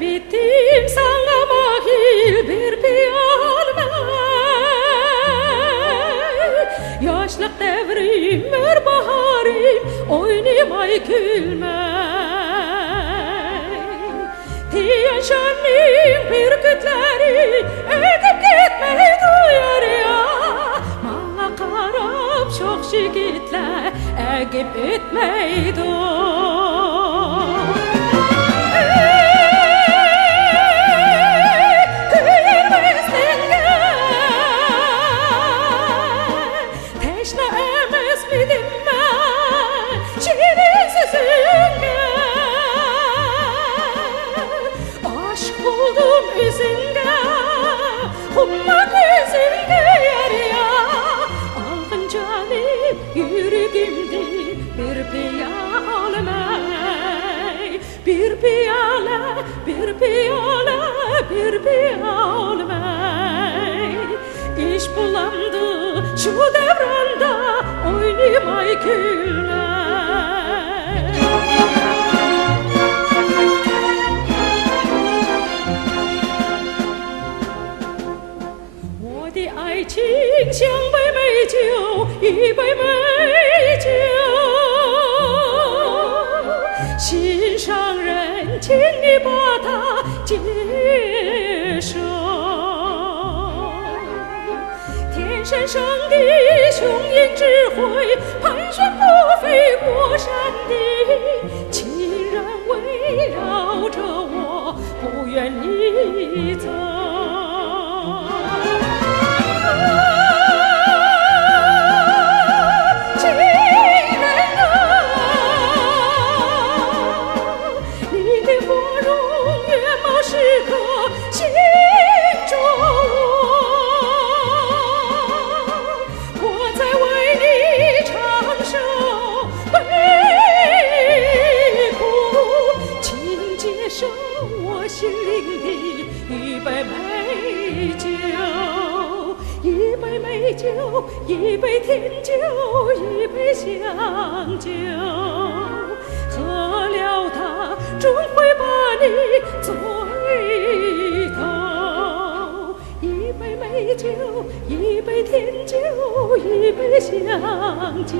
Bittim sana mahil bir piyalmey, yaşlık devrim er baharim oynamay gülmey. Yaşanın bir kütleri edip gitmey duyar ya, bana karab çok şigitler egip etmey duyar. Aşk buldum üzünge, ummak üzünge yar ya. Algın canım yüreğimde bir piyalmey, bir piyale, bir piyale, bir piyalmey. İş bulandı şu devranda oynamay gülmey.爱情像杯美酒，一杯美酒，心上人，请你把它接受。天山上的雄鹰只会盘旋不飞过山顶，情人围绕着我，不愿你走。我心灵的一杯美酒，一杯美酒，一杯甜酒，一杯香酒，喝了它终会把你醉头。一杯美酒，一杯甜酒，一杯香酒。